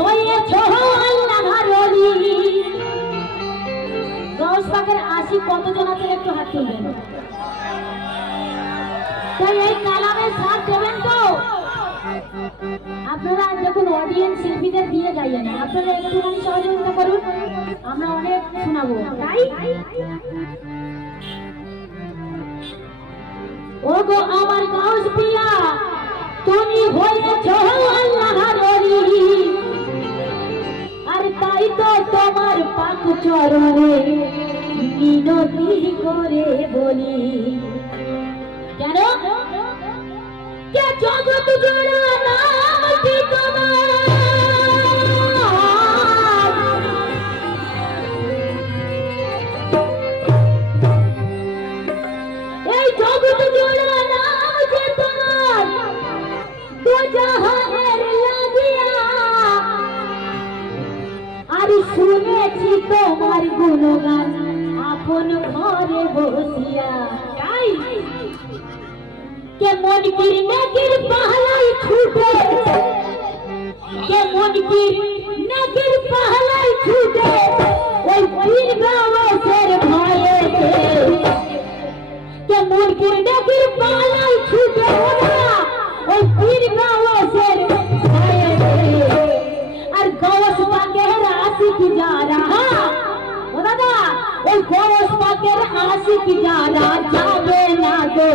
হয়েছ আল্লাহর ওলি। গাউস পাকের আশিক কতজন আছেন একটু হাত তুলবেন। তাই এই কালামের সাথ দেবেন তো? আপনারা যখন অডিয়েন্স শিল্পীদের দিয়ে গাইয়েন, আপনারা একটুখানি সহযোগিতা করুন, আমরা অনেক শোনাবো। তাই ওগো আমার গাউস পিয়া, তুমি হয়েছ আল্লাহর ওলি। আর তাই তো তোমার পাক চরণে মিনতি করে বলি। কেন? কে জগৎ জোড়া নাম কি তোমার, এই জগৎ জোড়া নাম যে তোমার, দু জাহানের লাগিয়া। আর শুনেছি তোমার গুণগান আপন ঘরে বসিয়া। তাই কে মন কির নেকির পাহলাই ছুটে, কে মন কির নেকির পাহলাই ছুটে, ওই পীর গাওসের ভয়েতে। কে মন কির নেকির পাহলাই ছুটে, ওই পীর গাওসের ভয়েতে। আর গাওস পাকের আশিক যারা, ও দাদা, ওই গাওস পাকের আশিক যারা যাবে না তো।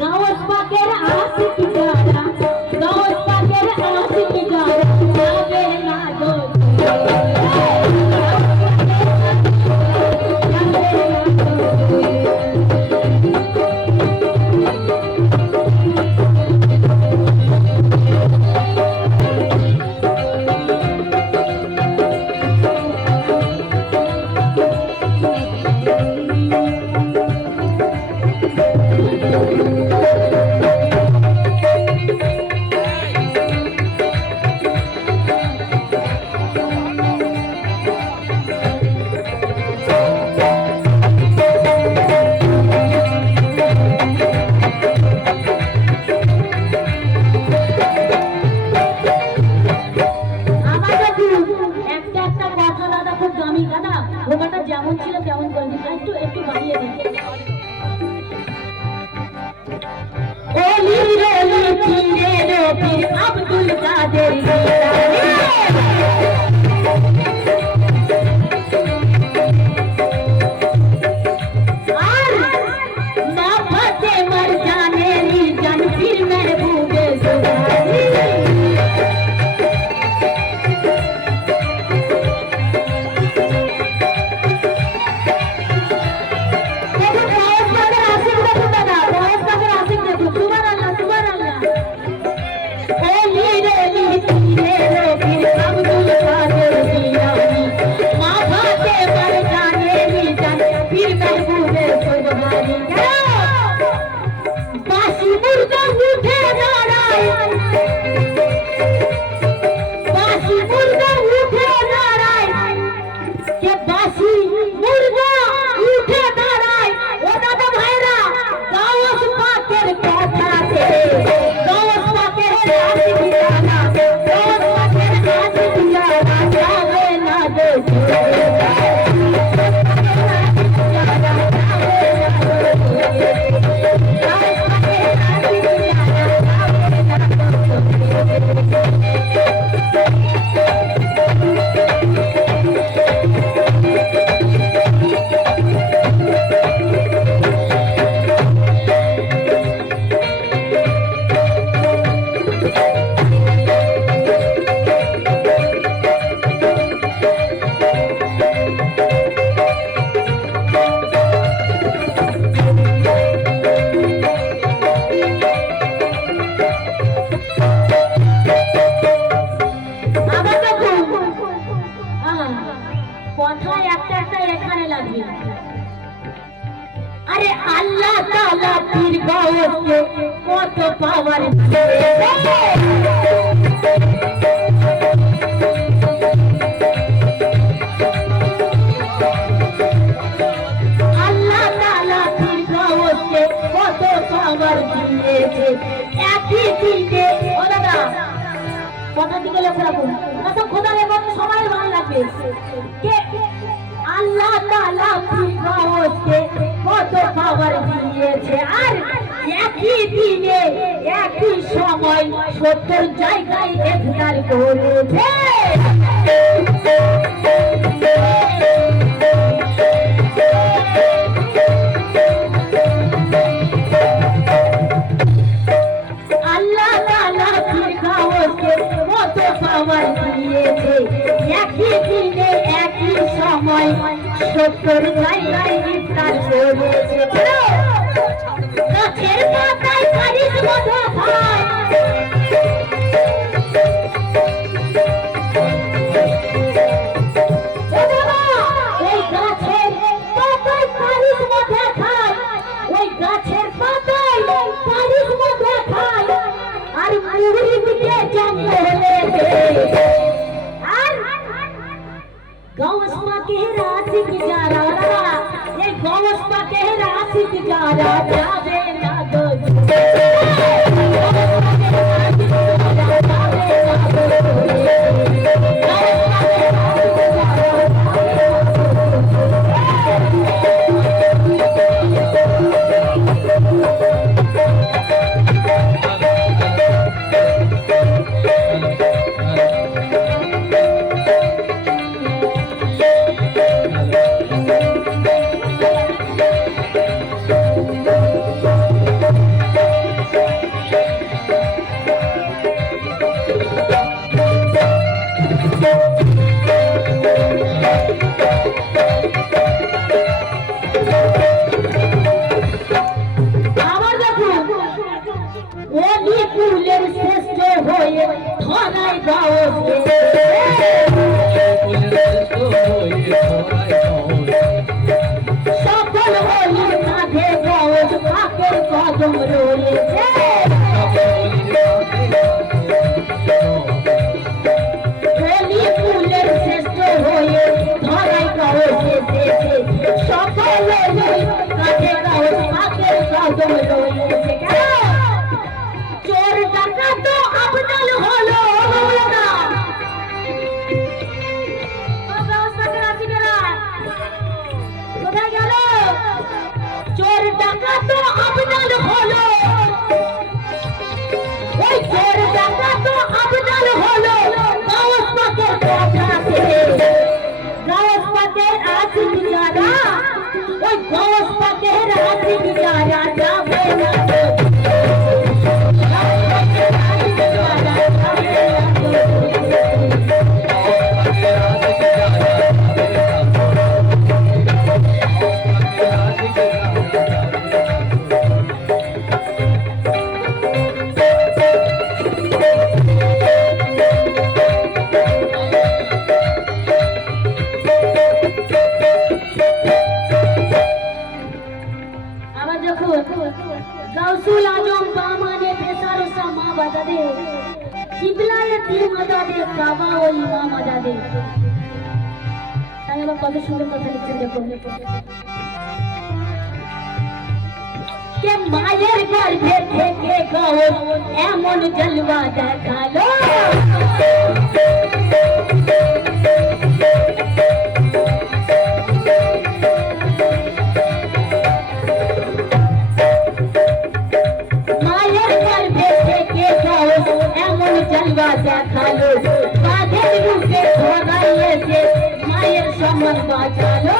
গাওস পাকের গাওয়াজকে কত পাওয়ার আল্লাহ তাআলা পীর গাওয়াজকে কত পাওয়ার দিয়েছে একই দিনে। ও দাদা কথা দিকে লক্ষ্য রাখুন, আচ্ছা খোদার এবং সবাই ভালো লাগবে। কে আল্লাহ তাআলা পীর গাওয়াজকে কত পাওয়ার দিয়েছে আর একই দিনে একই সময় ৭০ জায়গায় ইফতার করেছে। আল্লাহ তাআলা পীর গাওয়াজকে কত পাওয়ার দিয়েছে একই দিনে একই সময় ৭০ জায়গায় ইফতার করেছে। গাছের পাতায় কারিজ মধু খায়, ওই গাছের পাতায় কারিজ মধু খায়, ওই গাছের পাতায় কারিজ মধু খায় আর মুরিদকে জঙ্গলে আর গাওস পাকের আশিক যারা এই গাওস পাকের আশিক যারা যাবে না গো কুলের শ্রেষ্ঠ হয়ে ধরাই গাওয়াজকে সফল হয়ে কাঁধে গাওয়াজ পাকের কদম রয়েছে। কুলের শ্রেষ্ঠ হয়ে ধরাই গাওয়াজ এসেছে সফল হয়ে কাঁধে গাওয়াজ পাকের কদম রয়েছে। চোর ডাকাত আফজাল হলো না কোথায় গেল? চোর ডাকাত আফজাল হলো, ওই চোর ডাকাত আফজাল হলো গাওস পাকের কথাতে। গাওস পাকের আশিক যারা, ওই গাওস পাকের আশিক যারা যাবে না গাউসুল আজম বামানে পেশার সামা বাজাদে কিবলায়ে তিন আজাদে কাবা ও ইমাম আজাদে। তাই আবার কত সুন্দর কথা লিখছেন দেখুন। কে মায়ের গর্ভে থেকে গাওস এমন জলওয়া দেখালো, দেখালো বাঘের রূপে ধরাইয়েছে মায়ের সম্মান বাঁচালো।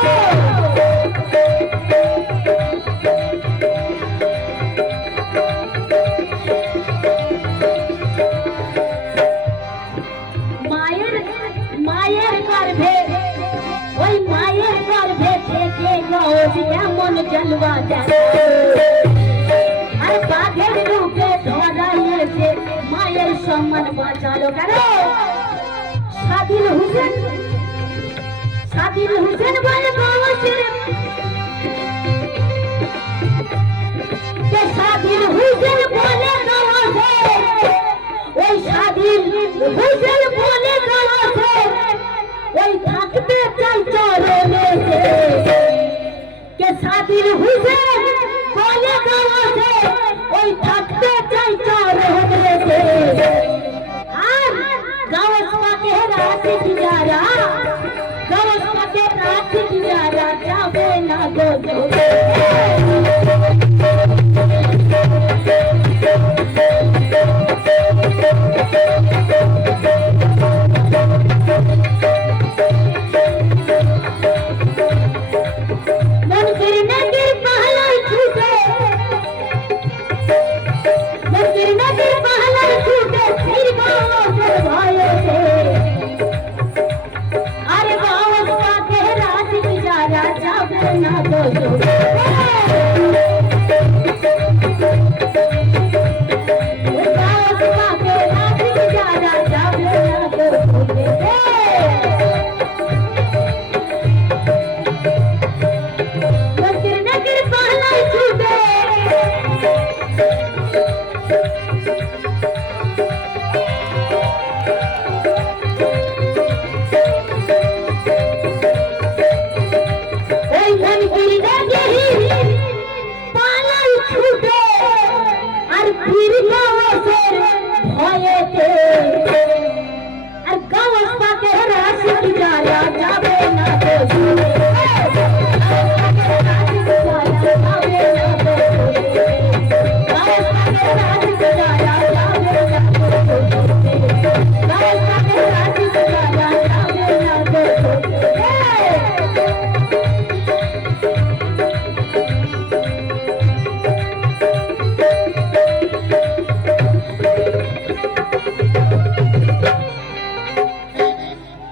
মায়ের গর্ভে, ওই মায়ের গর্ভে থেকে গাওস এমন জলওয়া দেখালো আর বাঘের রূপে ধরাইয়েছে মায়ের সম্মান বাঁচালো। কেন? সাদিল হুসেন বলে গাওসের সাদিল হুসেন হুইসেল বলে গাওয়াছে ওই স্বাধীন হুইসেল বলে গাওয়াছে ওই থাকতে চাই চরণেতে কে স্বাধীন হুইসেল বলে গাওয়াছে ওই থাকতে চাই চরণেতে আর গাওয়াস পাকে রাশিক যারা গাওয়াস পাকে রাশিক যারা যাবে না গো যোগে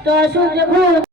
তো সূর্য